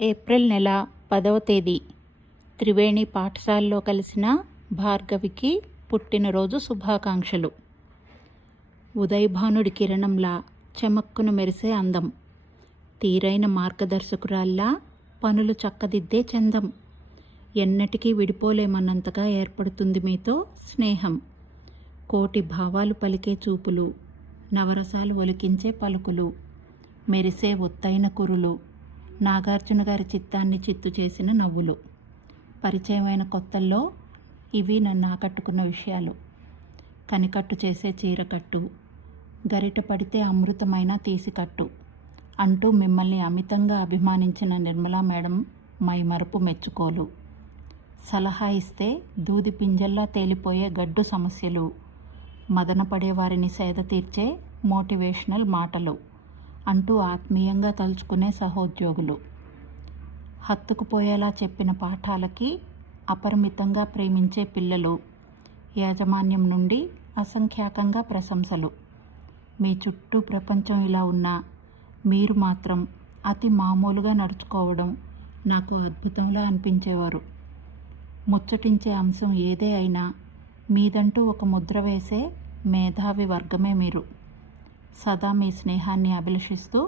April నెల 10వ తేదీ త్రివేణి పాఠశాలలో కలిసిన భార్గవికి పుట్టినరోజు శుభాకాంక్షలు. ఉదయభానుడి కిరణంలా చెమక్కును మెరిసే అందం, తీరైన మార్గదర్శకురాల్లా పనులు చక్కదిద్దే చందం, ఎన్నటికీ విడిపోలేమన్నంతగా ఏర్పడుతుంది మీతో స్నేహం. కోటి భావాలు పలికే చూపులు, నవరసాలు ఒలికించే పలుకులు, మెరిసే ఒత్తైన కురులు, నాగార్జున గారి చిత్తాన్ని చిత్తు చేసిన నవ్వులు. పరిచయమైన కొత్తల్లో ఇవి నన్ను ఆకట్టుకున్న విషయాలు. కనికట్టు చేసే చీరకట్టు, గరిట పడితే అమృతమైన తీసికట్టు అంటూ మిమ్మల్ని అమితంగా అభిమానించిన నిర్మలా మేడం మైమరపు మెచ్చుకోలు. సలహా ఇస్తే దూది పింజల్లా తేలిపోయే గడ్డు సమస్యలు, మదనపడే వారిని సేద తీర్చే మోటివేషనల్ మాటలు అంటూ ఆత్మీయంగా తలుచుకునే సహోద్యోగులు. హత్తుకుపోయేలా చెప్పిన పాఠాలకి అపరిమితంగా ప్రేమించే పిల్లలు, యాజమాన్యం నుండి అసంఖ్యాకంగా ప్రశంసలు. మీ చుట్టూ ప్రపంచం ఇలా ఉన్నా మీరు మాత్రం అతి మామూలుగా నడుచుకోవడం నాకు అద్భుతంలా అనిపించేవారు. ముచ్చటించే అంశం ఏదే అయినా మీదంటూ ఒక ముద్ర వేసే మేధావి వర్గమే మీరు. సదా మీ స్నేహాన్ని అభిలషిస్తూ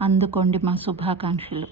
అందుకోండి మా శుభాకాంక్షలు.